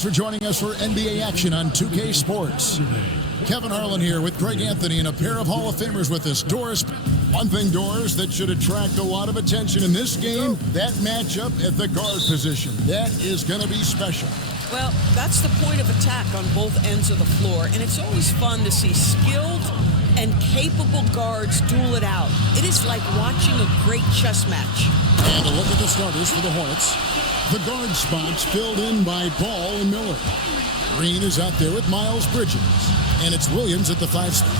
For joining us for NBA action on 2K Sports. Kevin Harlan here with Greg Anthony and a pair of Hall of Famers with us. Doris, one thing, Doris, that should attract a lot of attention in this game, that matchup at the guard position. That is going to be special. Well, that's the point of attack on both ends of the floor, and it's always fun to see skilled and capable guards duel it out. It is like watching a great chess match. And a look at the starters for the Hornets. The guard spots filled in by Ball and Miller. Green is out there with Miles Bridges. And it's Williams at the 5 spot.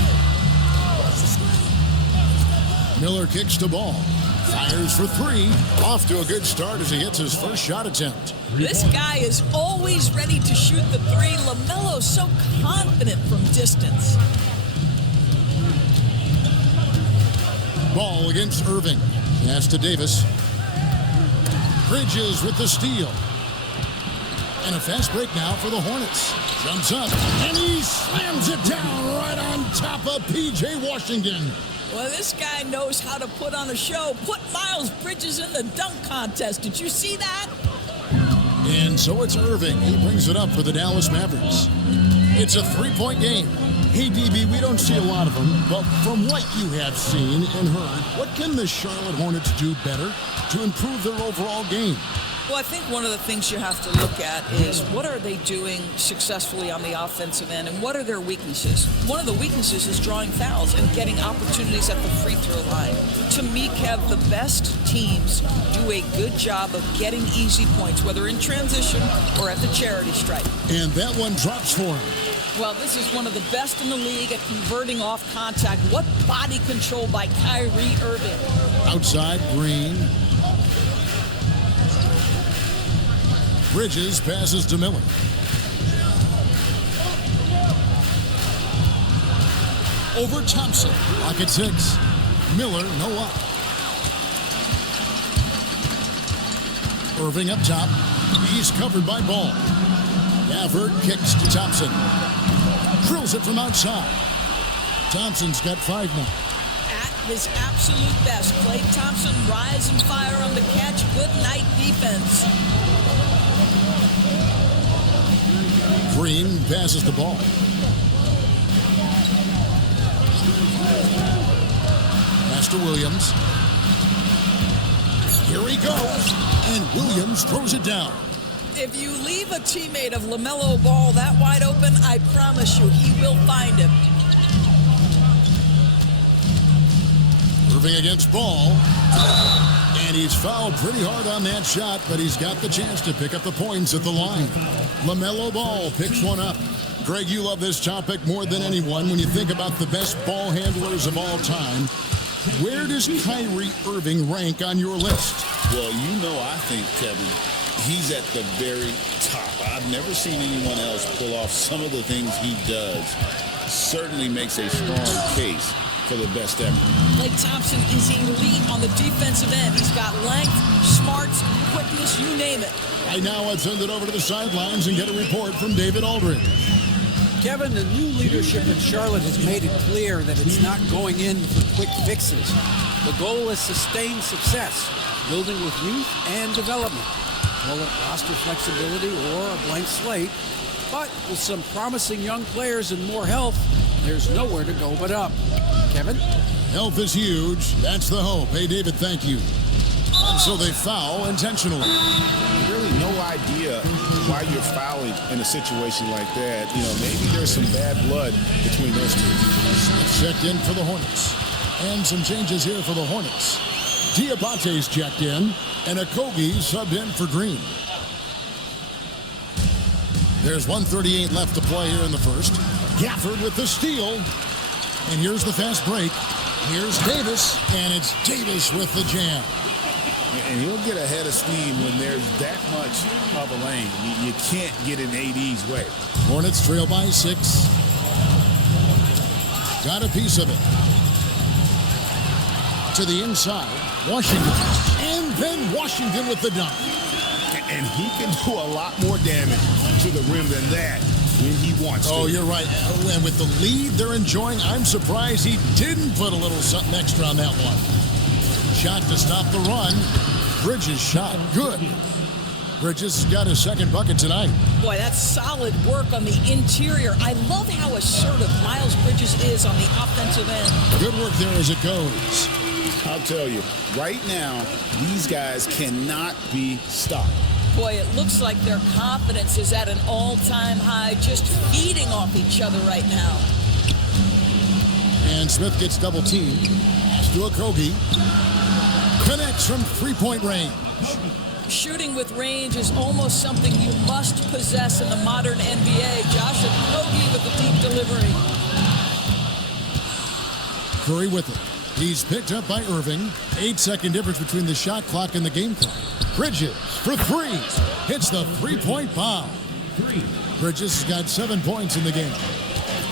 Miller kicks to Ball. Fires for 3. Off to a good start as he hits his first shot attempt. This guy is always ready to shoot the 3. LaMelo's so confident from distance. Ball against Irving. Pass to Davis. Bridges with the steal. And a fast break now for the Hornets. Jumps up, and he slams it down right on top of P.J. Washington. Well, this guy knows how to put on a show. Put Miles Bridges in the dunk contest. Did you see that? And so it's Irving. He brings it up for the Dallas Mavericks. It's a 3-point game. Hey, DB, we don't see a lot of them, but from what you have seen and heard, what can the Charlotte Hornets do better to improve their overall game? Well, I think one of the things you have to look at is what are they doing successfully on the offensive end and what are their weaknesses? One of the weaknesses is drawing fouls and getting opportunities at the free throw line. To me, Kev, the best teams do a good job of getting easy points, whether in transition or at the charity stripe. And that one drops for him. Well, this is one of the best in the league at converting off contact. What body control by Kyrie Irving. Outside, Green. Bridges passes to Miller. Over Thompson. Lock at 6. Miller, no up. Irving up top. He's covered by Ball. Gafford kicks to Thompson. Drills it from outside. Thompson's got 5 now. At his absolute best, Klay Thompson rise and fire on the catch. Good night defense. Green passes the ball. Pass to Williams. Here he goes. And Williams throws it down. If you leave a teammate of LaMelo Ball that wide open, I promise you he will find him. Irving against Ball. And he's fouled pretty hard on that shot, but he's got the chance to pick up the points at the line. LaMelo Ball picks one up. Greg, you love this topic more than anyone when you think about the best ball handlers of all time. Where does Kyrie Irving rank on your list? Well, I think, Kevin, he's at the very top. I've never seen anyone else pull off some of the things he does. Certainly makes a strong case for the best ever. Klay Thompson is elite on the defensive end. He's got length, smarts, quickness, you name it. Right now, I'd send it over to the sidelines and get a report from David Aldridge. Kevin, the new leadership in Charlotte has made it clear that it's not going in for quick fixes. The goal is sustained success, building with youth and development. Call it roster flexibility or a blank slate. But with some promising young players and more health, there's nowhere to go but up. Kevin? Health is huge. That's the hope. Hey, David, thank you. And so they foul intentionally. Really no idea why you're fouling in a situation like that. Maybe there's some bad blood between those two. Smith checked in for the Hornets. And some changes here for the Hornets. Diabate's checked in, and Okogie subbed in for Green. There's 1:38 left to play here in the first. Gafford with the steal. And here's the fast break. Here's Davis, and it's Davis with the jam. And he'll get ahead of steam when there's that much of a lane. You can't get in AD's way. Hornets trail by 6. Got a piece of it. To the inside, Washington. And then Washington with the dunk. And he can do a lot more damage to the rim than that when he wants to. Oh, you're right. And with the lead they're enjoying, I'm surprised he didn't put a little something extra on that one. Shot to stop the run. Bridges shot. Good. Bridges got his second bucket tonight. Boy, that's solid work on the interior. I love how assertive Miles Bridges is on the offensive end. Good work there as it goes. I'll tell you, right now, these guys cannot be stopped. Boy, it looks like their confidence is at an all-time high, just feeding off each other right now. And Smith gets double-teamed. Pass to Okogie. Connects from three-point range. Shooting with range is almost something you must possess in the modern NBA. Josh Okogie with the deep delivery. Curry with it. He's picked up by Irving. 8-second difference between the shot clock and the game clock. Bridges for three. Hits the three-point bomb. Bridges has got 7 points in the game.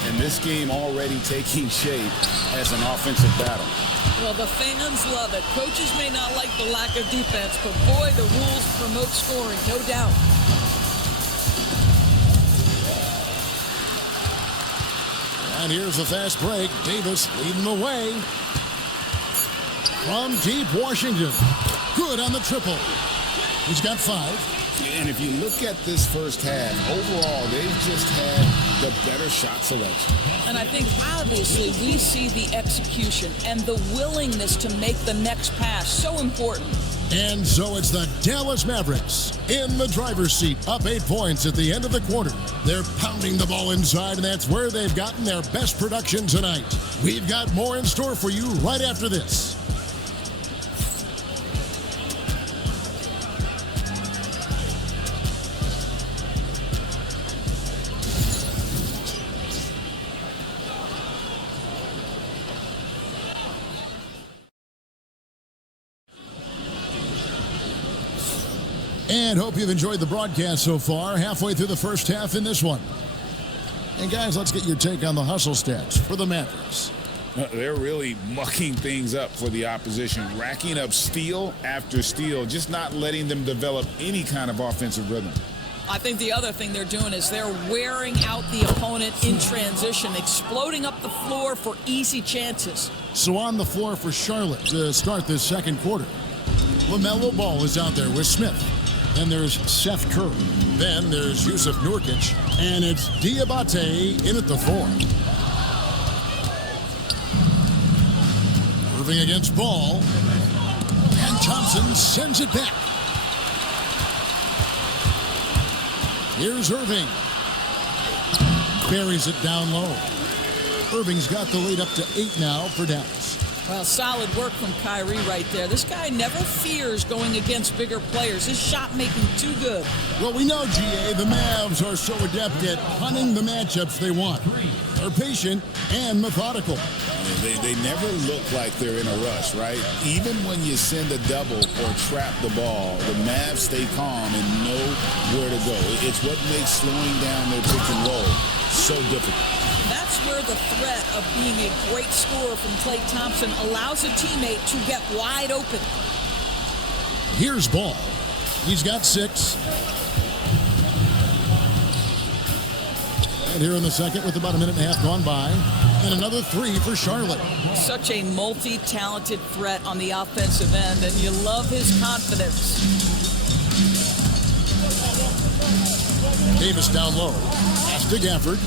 And this game already taking shape as an offensive battle. Well, the fans love it. Coaches may not like the lack of defense, but boy, the rules promote scoring, no doubt. And here's the fast break. Davis leading the way. From deep Washington. Good on the triple. He's got 5. And if you look at this first half, overall, they've just had the better shot selection. And I think, obviously, we see the execution and the willingness to make the next pass so important. And so it's the Dallas Mavericks in the driver's seat, up 8 points at the end of the quarter. They're pounding the ball inside, and that's where they've gotten their best production tonight. We've got more in store for you right after this. And hope you've enjoyed the broadcast so far. Halfway through the first half in this one. And guys, let's get your take on the hustle stats for the Mavericks. They're really mucking things up for the opposition, racking up steal after steal, just not letting them develop any kind of offensive rhythm. I think the other thing they're doing is they're wearing out the opponent in transition, exploding up the floor for easy chances. So on the floor for Charlotte to start this second quarter. LaMelo Ball is out there with Smith. Then there's Seth Curry. Then there's Yusuf Nurkic. And it's Diabate in at the 4. Irving against Ball. And Thompson sends it back. Here's Irving. Buries it down low. Irving's got the lead up to 8 now for Dallas. Well, solid work from Kyrie right there. This guy never fears going against bigger players. His shot making too good. Well, we know, GA, the Mavs are so adept at hunting the matchups they want. They're patient and methodical. They never look like they're in a rush, right? Even when you send a double or trap the ball, the Mavs stay calm and know where to go. It's what makes slowing down their pick and roll so difficult. That's where the threat of being a great scorer from Klay Thompson allows a teammate to get wide open. Here's Ball. He's got 6. And here in the second with about a minute and a half gone by. And another 3 for Charlotte. Such a multi-talented threat on the offensive end, and you love his confidence. Davis down low. Pass to Gafford.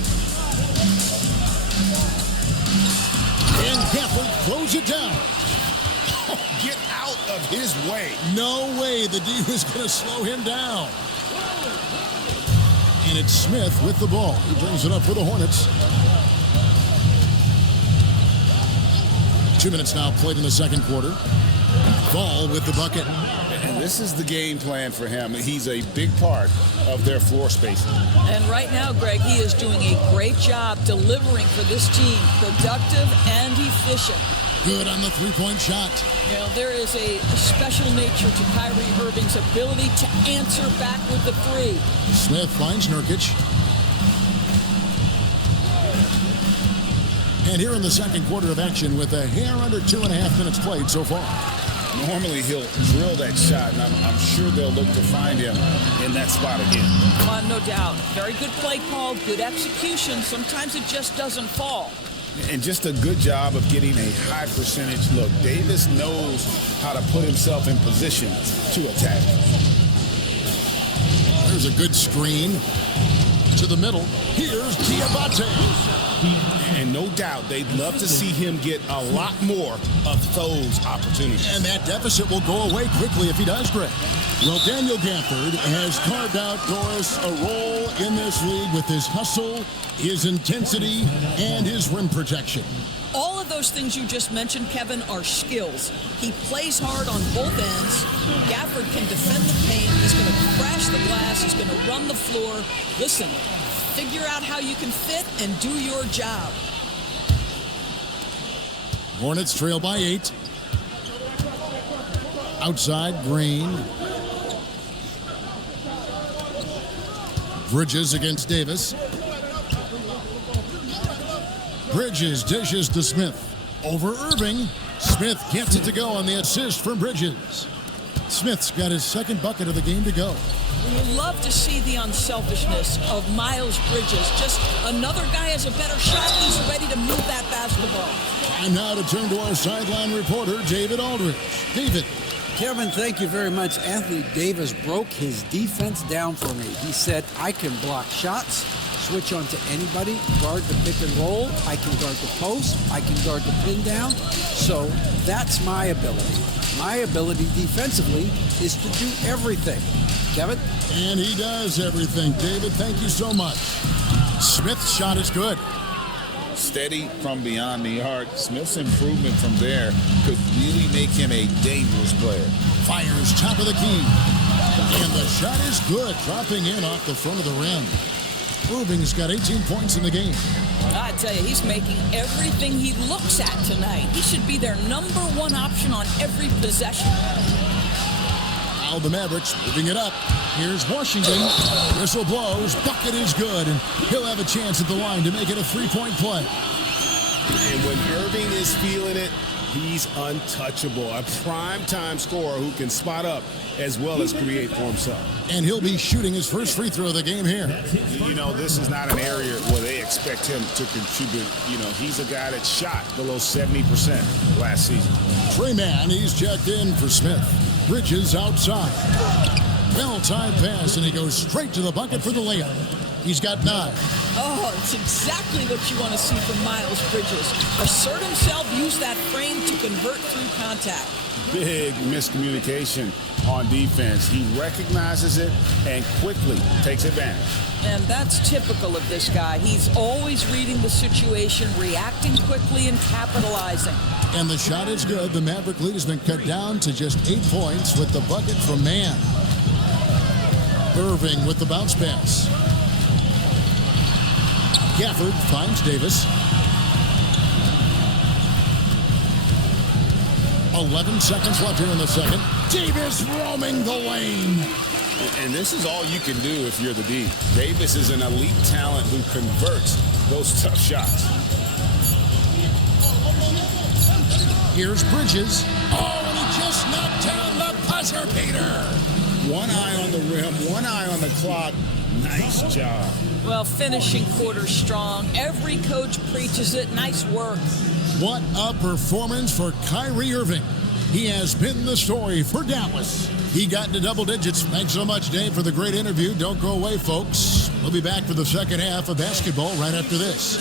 And Gafford throws it down. Get out of his way. No way the D was going to slow him down. And it's Smith with the ball. He brings it up for the Hornets. 2 minutes now played in the second quarter. Ball with the bucket. And this is the game plan for him. He's a big part of their floor spacing. And right now, Greg, he is doing a great job delivering for this team. Productive and efficient. Good on the three-point shot. You know, there is a special nature to Kyrie Irving's ability to answer back with the 3. Smith finds Nurkic. And here in the second quarter of action with a hair under 2.5 minutes played so far. Normally he'll drill that shot, and I'm sure they'll look to find him in that spot again. No doubt. Very good play call, good execution. Sometimes it just doesn't fall. And just a good job of getting a high percentage look. Davis knows how to put himself in position to attack. Here's a good screen to the middle. Here's Diabate. And no doubt they'd love to see him get a lot more of those opportunities. And that deficit will go away quickly if he does, Greg. Well, Daniel Gafford has carved out, Doris, a role in this league with his hustle, his intensity, and his rim protection. All of those things you just mentioned, Kevin, are skills. He plays hard on both ends. Gafford can defend the paint. He's going to crash the glass. He's going to run the floor. Listen, figure out how you can fit and do your job. Hornets trail by 8. Outside, Green. Bridges against Davis. Bridges dishes to Smith. Over Irving. Smith gets it to go on the assist from Bridges. Smith's got his second bucket of the game to go. You love to see the unselfishness of Miles Bridges. Just another guy has a better shot. He's ready to move that basketball. And now to turn to our sideline reporter, David Aldridge. David. Kevin, thank you very much. Anthony Davis broke his defense down for me. He said, I can block shots, switch on to anybody, guard the pick and roll, I can guard the post, I can guard the pin down. So that's my ability. My ability defensively is to do everything. Kevin? And he does everything. David, thank you so much. Smith's shot is good. Steady from beyond the arc. Smith's improvement from there could really make him a dangerous player. Fires top of the key. And the shot is good, dropping in off the front of the rim. Irving's got 18 points in the game. I tell you, he's making everything he looks at tonight. He should be their number one option on every possession. Now the Mavericks moving it up. Here's Washington. Whistle blows. Bucket is good. And he'll have a chance at the line to make it a three-point play. And when Irving is feeling it, he's untouchable. A prime-time scorer who can spot up as well as create for himself. And he'll be shooting his first free throw of the game here. You know, this is not an area where they expect him to contribute. You know, he's a guy that shot below 70% last season. Trey Mann, he's checked in for Smith. Bridges outside. Well-timed pass, and he goes straight to the bucket for the layup. He's got 9. Oh, it's exactly what you want to see from Miles Bridges. Assert himself, use that frame to convert through contact. Big miscommunication on defense. He recognizes it and quickly takes advantage. And that's typical of this guy. He's always reading the situation, reacting quickly, and capitalizing. And the shot is good. The Maverick lead has been cut down to just 8 points with the bucket from Mann. Irving with the bounce pass. Gafford finds Davis. 11 seconds left here in the second. Davis roaming the lane. And this is all you can do if you're the D. Davis is an elite talent who converts those tough shots. Here's Bridges. Oh, and he just knocked down the buzzer beater. One eye on the rim, one eye on the clock. Nice job. Well, finishing quarter strong. Every coach preaches it. Nice work. What a performance for Kyrie Irving. He has been the story for Dallas. He got into double digits. Thanks so much, Dave, for the great interview. Don't go away, folks. We'll be back for the second half of basketball right after this.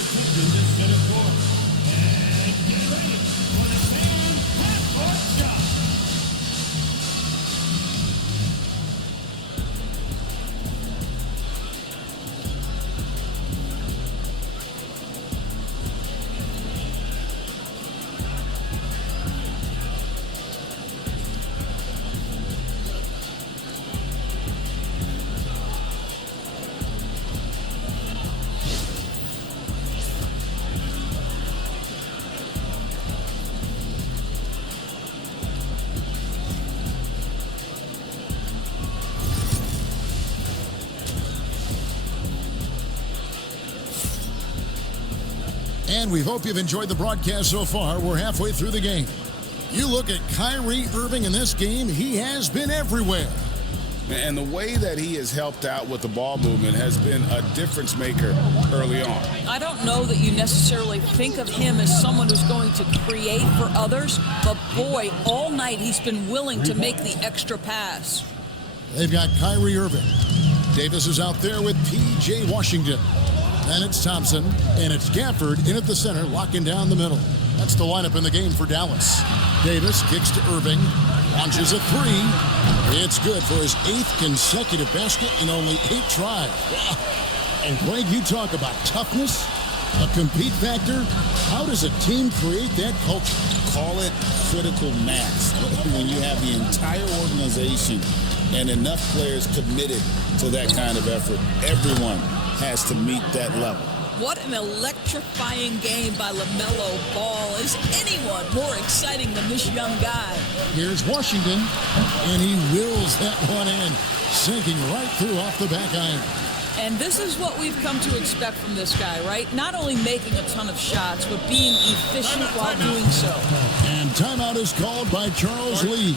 And we hope you've enjoyed the broadcast so far. We're halfway through the game. You look at Kyrie Irving in this game, he has been everywhere. And the way that he has helped out with the ball movement has been a difference maker early on. I don't know that you necessarily think of him as someone who's going to create for others, but boy, all night he's been willing to make the extra pass. They've got Kyrie Irving. Davis is out there with P.J. Washington. Then it's Thompson, and it's Gafford in at the center, locking down the middle. That's the lineup in the game for Dallas. Davis kicks to Irving, launches a three. It's good for his 8th consecutive basket in only 8 tries. And Greg, you talk about toughness, a compete factor. How does a team create that culture? Call it critical mass. When you have the entire organization and enough players committed to that kind of effort, everyone has to meet that level. What an electrifying game by LaMelo Ball. Is anyone more exciting than this young guy? Here's Washington, and he wills that one in, sinking right through off the back iron. And this is what we've come to expect from this guy, right? Not only making a ton of shots, but being efficient while doing so. And timeout is called by Charles Lee.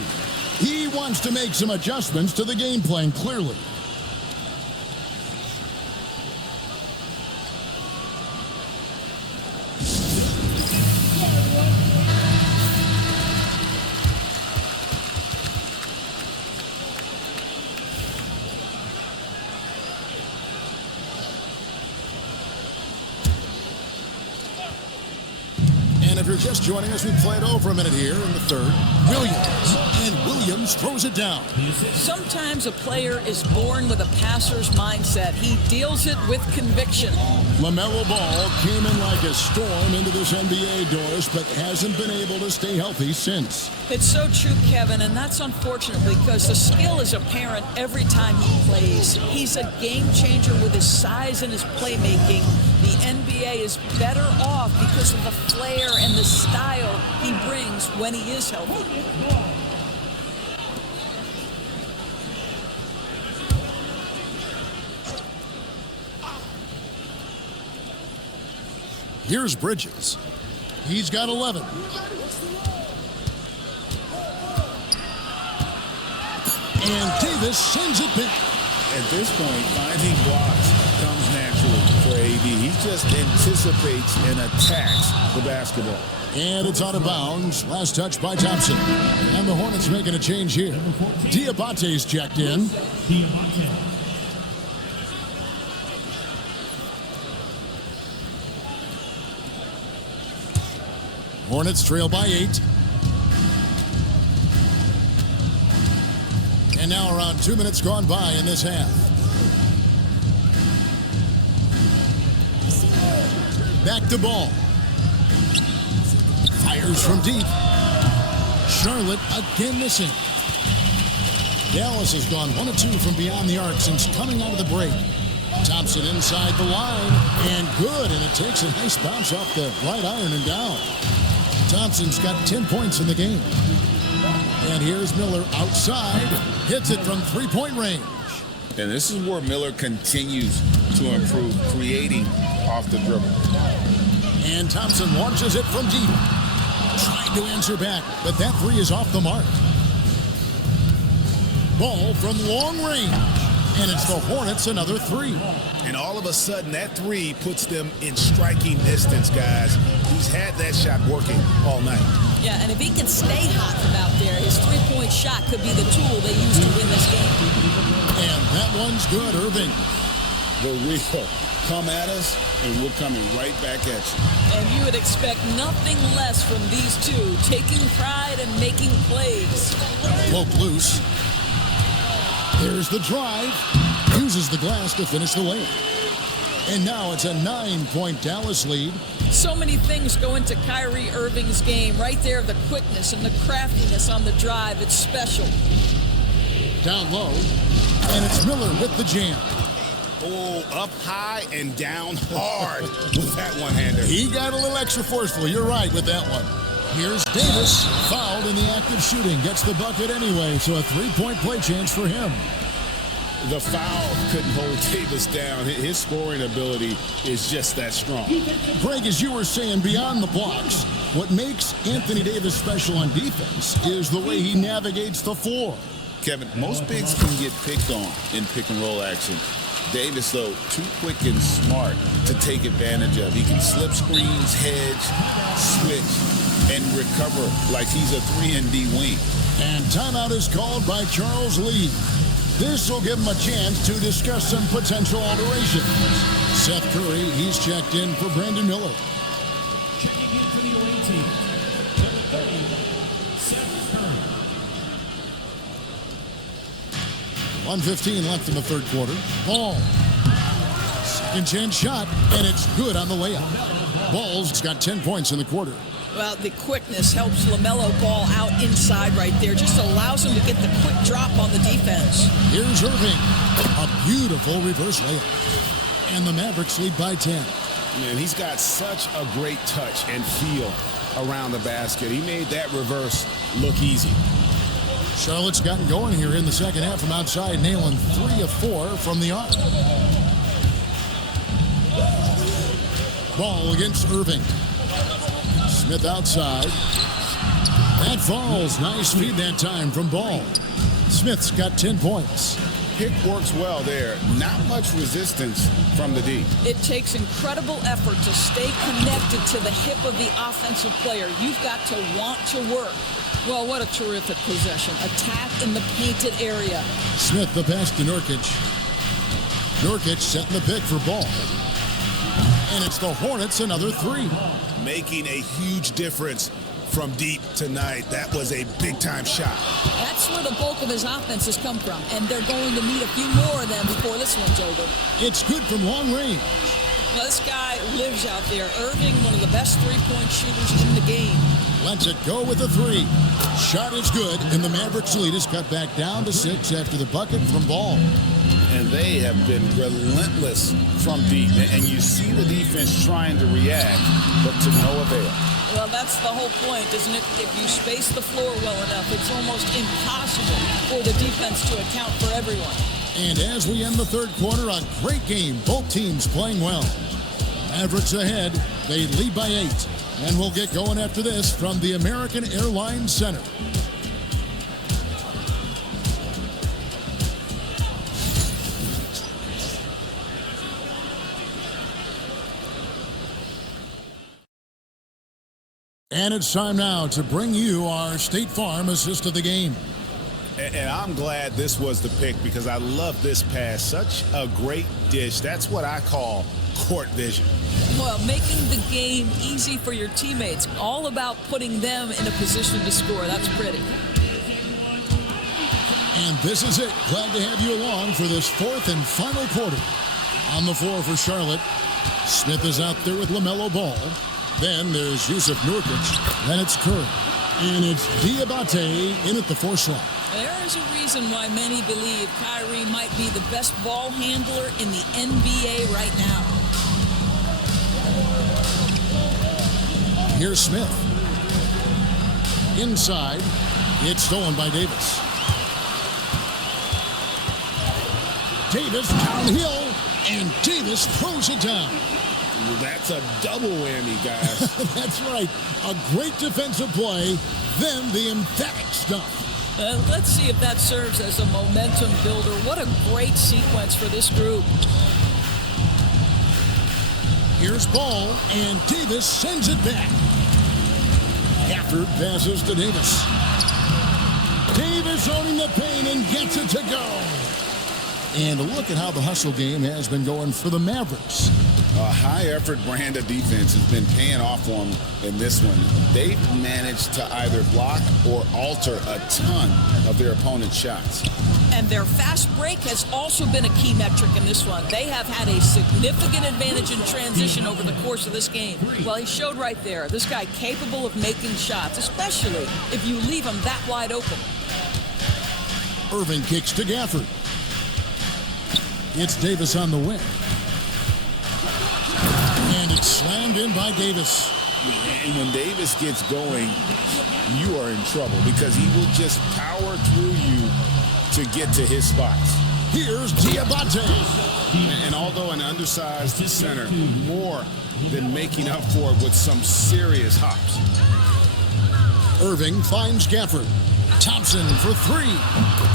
He wants to make some adjustments to the game plan, clearly. And if you're just joining us, we played over a minute here in the third. Williams throws it down. Sometimes a player is born with a passer's mindset. He deals it with conviction. LaMelo Ball came in like a storm into this NBA, Doris, but hasn't been able to stay healthy since. It's so true, Kevin, and that's unfortunate because the skill is apparent every time he plays. He's a game changer with his size and his playmaking. The NBA is better off because of the flair and the style he brings when he is healthy. Here's Bridges. He's got 11. And Davis sends it back. At this point, finding blocks comes naturally for AD. He just anticipates and attacks the basketball. And it's out of bounds. Last touch by Thompson. And the Hornets making a change here. Diabate's checked in. Hornets trail by 8. And now around 2 minutes gone by in this half. Back to Ball. Fires from deep. Charlotte again missing. Dallas has gone 1 of 2 from beyond the arc since coming out of the break. Thompson inside the line, and good, and it takes a nice bounce off the right iron and down. Thompson's got 10 points in the game. And here's Miller outside, hits it from three-point range. And this is where Miller continues to improve, creating off the dribble. And Thompson launches it from deep. Trying to answer back, but that three is off the mark. Ball from long range. And it's the Hornets another three. And all of a sudden, that three puts them in striking distance, guys. He's had that shot working all night. Yeah, and if he can stay hot from out there, his three-point shot could be the tool they use to win this game. And that one's good, Irving. The real. Come at us, and we're coming right back at you. And you would expect nothing less from these two, taking pride and making plays. Poke loose. There's the drive. Uses the glass to finish the lane. And now it's a 9-point Dallas lead. So many things go into Kyrie Irving's game. Right there, the quickness and the craftiness on the drive. It's special. Down low. And it's Miller with the jam. Oh, up high and down hard with that one-hander. He got a little extra forceful. You're right with that one. Here's Davis, fouled in the act of shooting. Gets the bucket anyway, so a three-point play chance for him. The foul couldn't hold Davis down. His scoring ability is just that strong. Greg, as you were saying, beyond the blocks, what makes Anthony Davis special on defense is the way he navigates the floor. Kevin, most bigs can get picked on in pick-and-roll action. Davis, though, too quick and smart to take advantage of. He can slip screens, hedge, switch, and recover like he's a 3-and-D wing. And timeout is called by Charles Lee. This will give him a chance to discuss some potential alterations. Seth Curry, he's checked in for Brandon Miller. Checking into the away team, number 30, Seth Curry. 1:15 left in the third quarter. Ball. Second chance shot, and it's good on the layup. Ball's got 10 points in the quarter. Well, the quickness helps LaMelo Ball out inside right there. Just allows him to get the quick drop on the defense. Here's Irving. A beautiful reverse layup. And the Mavericks lead by 10. Man, he's got such a great touch and feel around the basket. He made that reverse look easy. Charlotte's gotten going here in the second half from outside, nailing 3 of 4 from the arc. Ball against Irving. Smith outside. That falls. Nice feed that time from Ball. Smith's got 10 points. Pick works well there. Not much resistance from the D. It takes incredible effort to stay connected to the hip of the offensive player. You've got to want to work. Well, what a terrific possession. Attack in the painted area. Smith the pass to Nurkic. Nurkic setting the pick for Ball. And it's the Hornets another 3. Making a huge difference from deep tonight. That was a big-time shot. That's where the bulk of his offense has come from, and they're going to need a few more of them before this one's over. It's good from long range. Well, this guy lives out there. Irving, one of the best three-point shooters in the game. Lets it go with a 3. Shot is good, and the Mavericks lead is cut back down to 6 after the bucket from Ball. And they have been relentless from deep. And you see the defense trying to react, but to no avail. Well, that's the whole point, isn't it? If you space the floor well enough, it's almost impossible for the defense to account for everyone. And as we end the third quarter, a great game. Both teams playing well. Mavericks ahead. They lead by 8. And we'll get going after this from the American Airlines Center. And it's time now to bring you our State Farm assist of the game. And I'm glad this was the pick because I love this pass. Such a great dish. That's what I call court vision. Well, making the game easy for your teammates. All about putting them in a position to score. That's pretty. And this is it. Glad to have you along for this fourth and final quarter. On the floor for Charlotte, Smith is out there with LaMelo Ball. Then there's Yusuf Nurkic. Then it's Curry. And it's Diabate in at the 4 slot. There is a reason why many believe Kyrie might be the best ball handler in the NBA right now. Here's Smith. Inside. It's stolen by Davis. Davis downhill. And Davis throws it down. That's a double whammy, guys. That's right. A great defensive play, then the emphatic stuff. Let's see if that serves as a momentum builder. What a great sequence for this group. Here's Ball, and Davis sends it back. Gafford passes to Davis. Davis owning the paint and gets it to go. And look at how the hustle game has been going for the Mavericks. A high-effort brand of defense has been paying off for them in this one. They've managed to either block or alter a ton of their opponent's shots. And their fast break has also been a key metric in this one. They have had a significant advantage in transition over the course of this game. Well, he showed right there. This guy capable of making shots, especially if you leave him that wide open. Irving kicks to Gafford. It's Davis on the wing. And it's slammed in by Davis. And when Davis gets going, you are in trouble because he will just power through you to get to his spots. Here's Diabate. And although an undersized center, more than making up for it with some serious hops. Irving finds Gafford. Thompson for 3.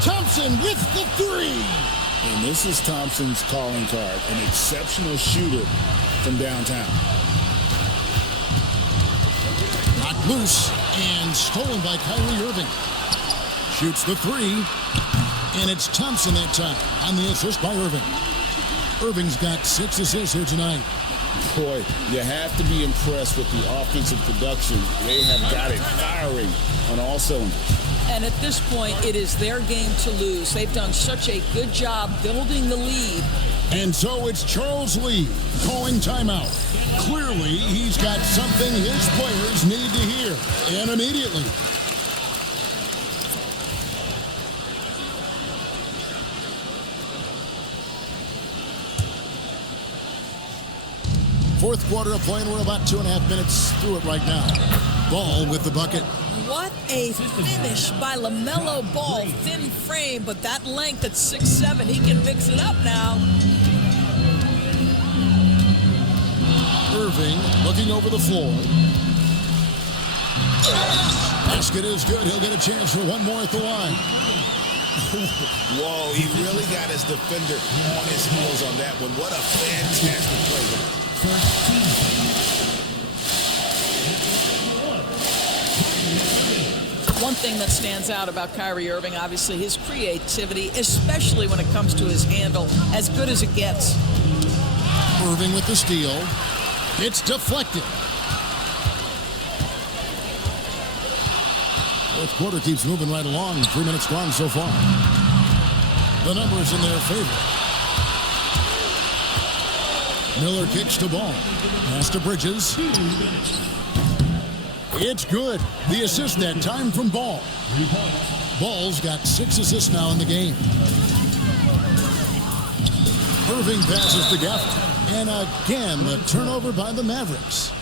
Thompson with the 3. And this is Thompson's calling card, an exceptional shooter from downtown. Knocked loose and stolen by Kyrie Irving. Shoots the 3. And it's Thompson that time on the assist by Irving. Irving's got 6 assists here tonight. Boy, you have to be impressed with the offensive production. They have got it firing on all cylinders. And at this point, it is their game to lose. They've done such a good job building the lead. And so it's Charles Lee calling timeout. Clearly, he's got something his players need to hear, and immediately. Fourth quarter of play, and we're about 2.5 minutes through it right now. Ball with the bucket. What a finish by LaMelo Ball. Thin frame, but that length at 6'7", he can mix it up now. Irving looking over the floor. Basket is good. He'll get a chance for one more at the line. Whoa, he really got his defender on his heels on that one. What a fantastic play. One thing that stands out about Kyrie Irving, obviously, his creativity, especially when it comes to his handle, as good as it gets. Irving with the steal. It's deflected. Fourth quarter keeps moving right along. 3 minutes gone so far. The numbers in their favor. Miller kicks the ball. Pass to Bridges. It's good. The assist that time from Ball. Ball's got 6 assists now in the game. Irving passes to Gafford. And again, the turnover by the Mavericks.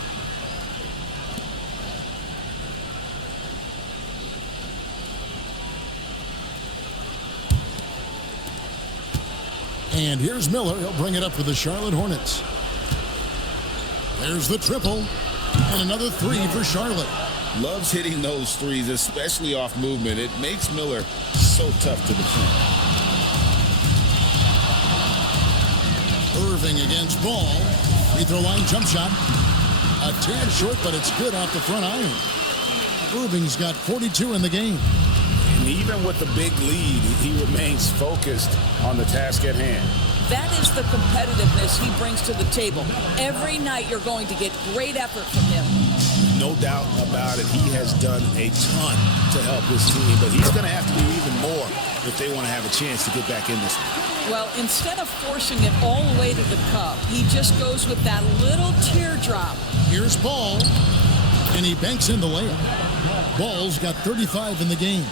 And here's Miller. He'll bring it up for the Charlotte Hornets. There's the triple. And another 3 for Charlotte. Loves hitting those threes, especially off movement. It makes Miller so tough to defend. Irving against Ball. Free throw line jump shot. A tad short, but it's good off the front iron. Irving's got 42 in the game. And even with the big lead, he remains focused on the task at hand. That is the competitiveness he brings to the table. Every night you're going to get great effort from him. No doubt about it. He has done a ton to help his team, but he's going to have to do even more if they want to have a chance to get back in this one. Well, instead of forcing it all the way to the cup, he just goes with that little teardrop. Here's Ball, and he banks in the layup. Ball's got 35 in the game.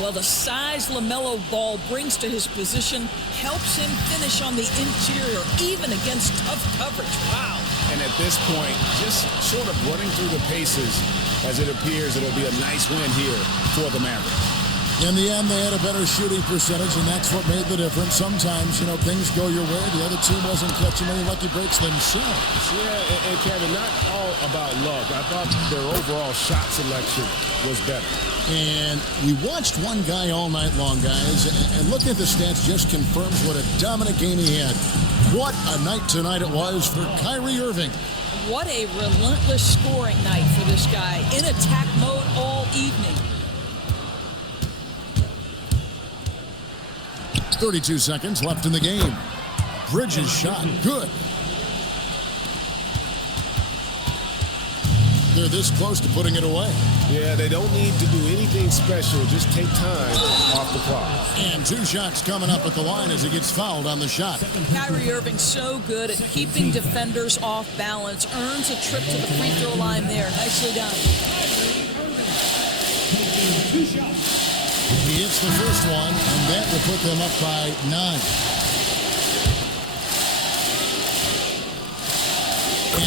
Well, the size LaMelo Ball brings to his position helps him finish on the interior, even against tough coverage. Wow. And at this point, just sort of running through the paces, as it appears it'll be a nice win here for the Mavericks. In the end, they had a better shooting percentage, and that's what made the difference. Sometimes, things go your way. The other team wasn't catching any lucky breaks themselves. Yeah, and Kevin, not all about luck. I thought their overall shot selection was better. And we watched one guy all night long, guys, and looking at the stats just confirms what a dominant game he had. What a night tonight it was for Kyrie Irving. What a relentless scoring night for this guy. In attack mode all evening. 32 seconds left in the game. Bridges shot. Good. They're this close to putting it away. Yeah, they don't need to do anything special. Just take time off the clock. And 2 shots coming up at the line as he gets fouled on the shot. Kyrie Irving so good at keeping defenders off balance. Earns a trip to the free throw line there. Nicely done. He hits the first one, and that will put them up by 9.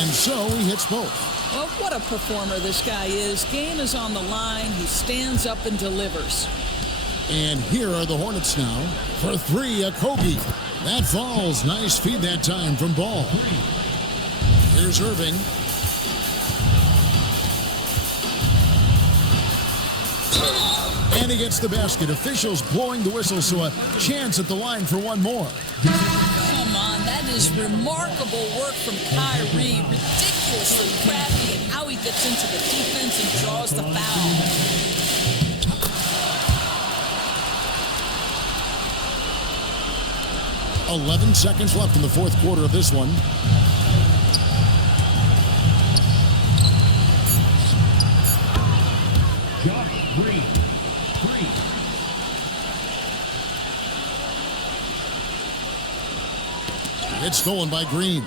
And so he hits both. Well, what a performer this guy is. Game is on the line. He stands up and delivers. And here are the Hornets now. For 3, a Kobe. That falls. Nice feed that time from Ball. Here's Irving. And he gets the basket. Officials blowing the whistle, so a chance at the line for one more. Come on, that is remarkable work from Kyrie. Ridiculously crafty in how he gets into the defense and draws the foul. 11 seconds left in the fourth quarter of this one. Josh Green, 3. It's stolen by Green.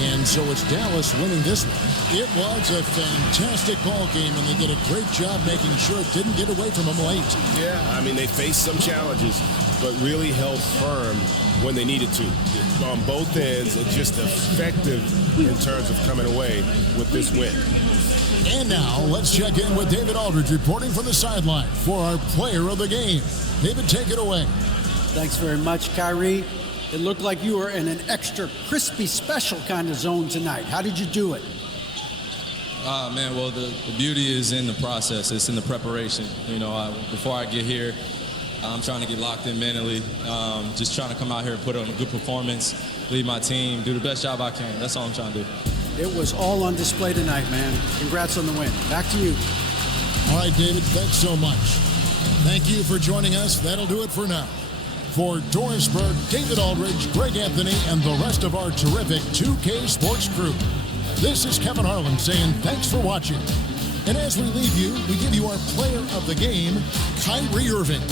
And so it's Dallas winning this one. It was a fantastic ball game, and they did a great job making sure it didn't get away from them late. Yeah, I mean, they faced some challenges, but really held firm when they needed to. On both ends, it's just effective in terms of coming away with this win. And now, let's check in with David Aldridge reporting from the sideline for our player of the game. David, take it away. Thanks very much, Kyrie. It looked like you were in an extra crispy special kind of zone tonight. How did you do it? Man, well, the beauty is in the process. It's in the preparation. You know, before I get here, I'm trying to get locked in mentally. Just trying to come out here and put on a good performance, lead my team, do the best job I can. That's all I'm trying to do. It was all on display tonight, man. Congrats on the win. Back to you. All right, David, thanks so much. Thank you for joining us. That'll do it for now. For Dorisburg, David Aldridge, Greg Anthony, and the rest of our terrific 2K Sports crew, this is Kevin Harlan saying thanks for watching. And as we leave you, we give you our player of the game, Kyrie Irving.